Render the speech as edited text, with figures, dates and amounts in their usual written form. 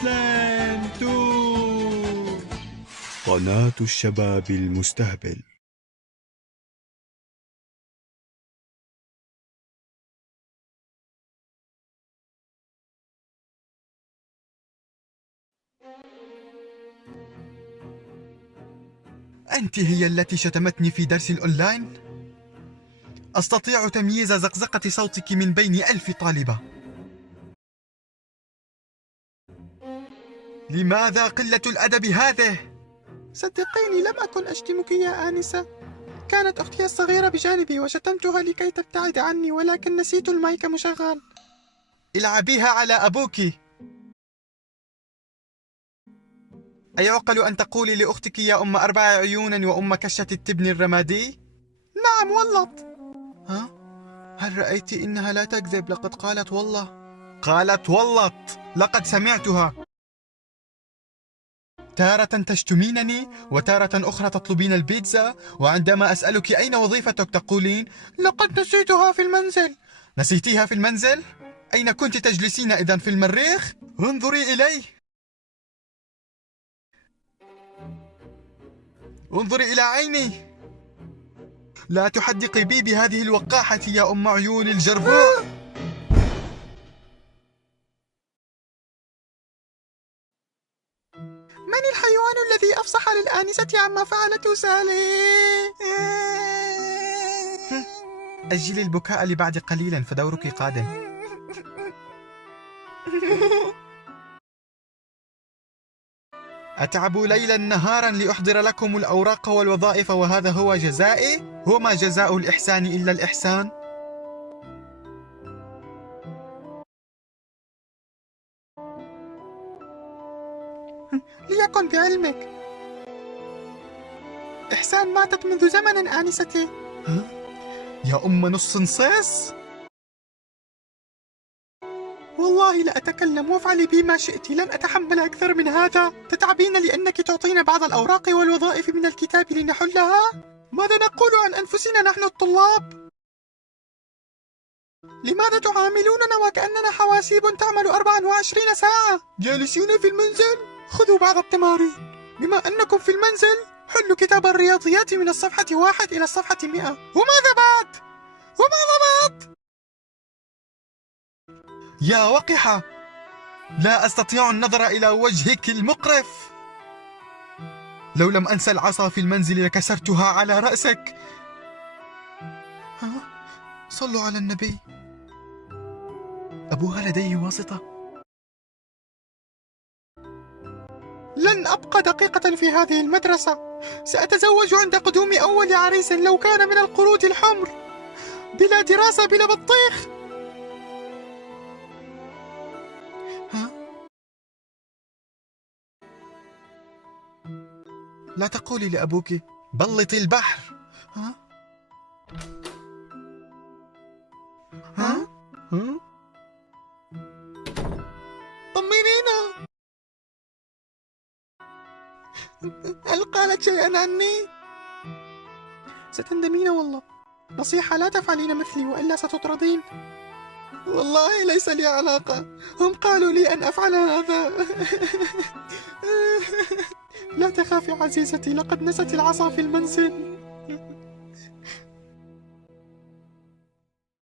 أرسلان تور. قناة الشباب المستهبل. أنت هي التي شتمتني في درس الأونلاين؟ أستطيع تمييز زقزقة صوتك من بين 1000 طالبة. لماذا قلة الأدب هذه؟ صدقيني لم أكن أشتمك يا آنسة. كانت أختي الصغيرة بجانبي وشتمتها لكي تبتعد عني، ولكن نسيت المايك مشغل. العبيها على أبوك. أيعقل أن تقولي لأختك يا أم 4 عيون وأم كشة التبن الرمادي؟ نعم والله. ها؟ هل رأيت إنها لا تكذب؟ لقد قالت والله. قالت والله، لقد سمعتها. تارة تشتمينني وتارة أخرى تطلبين البيتزا، وعندما أسألك أين وظيفتك تقولين لقد نسيتها في المنزل. نسيتيها في المنزل؟ أين كنت تجلسين إذن؟ في المريخ؟ انظري إلي. انظري إلى عيني. لا تحدقي بي بهذه الوقاحة يا أم عيون الجربوع. من الحيوان الذي أفصح للآنسة عما فعلته سالي؟ أجلي البكاء لبعد قليلا فدورك قادم. أتعب ليلا نهارا لأحضر لكم الأوراق والوظائف وهذا هو جزائي؟ وما جزاء الإحسان إلا الإحسان؟ ليكن بعلمك إحسان ماتت منذ زمن آنستي. يا أم نص نصيص، والله لا أتكلم وافعلي بي ما شئت، لن أتحمل أكثر من هذا. تتعبين لأنك تعطين بعض الأوراق والوظائف من الكتاب لنحلها؟ ماذا نقول عن أنفسنا نحن الطلاب؟ لماذا تعاملوننا وكأننا حواسيب تعمل 24 ساعة؟ جالسين في المنزل؟ خذوا بعض التمارين. بما أنكم في المنزل حلوا كتاب الرياضيات من الصفحة 1 إلى الصفحة 100. وماذا بعد؟ وماذا بعد؟ يا وقحة، لا أستطيع النظر إلى وجهك المقرف. لو لم أنسى العصا في المنزل لكسرتها على رأسك. صلوا على النبي. أبوها لديه واسطة. لن أبقى دقيقة في هذه المدرسة. سأتزوج عند قدوم أول عريس لو كان من القرود الحمر، بلا دراسة بلا بطيخ. لا تقولي لأبوك بلطي البحر. طمنينا. هل قالت شيئا عني؟ ستندمين والله. نصيحة، لا تفعلين مثلي وإلا ستطردين. والله ليس لي علاقة، هم قالوا لي أن أفعل هذا. لا تخافي عزيزتي، لقد نست العصا في المنزل.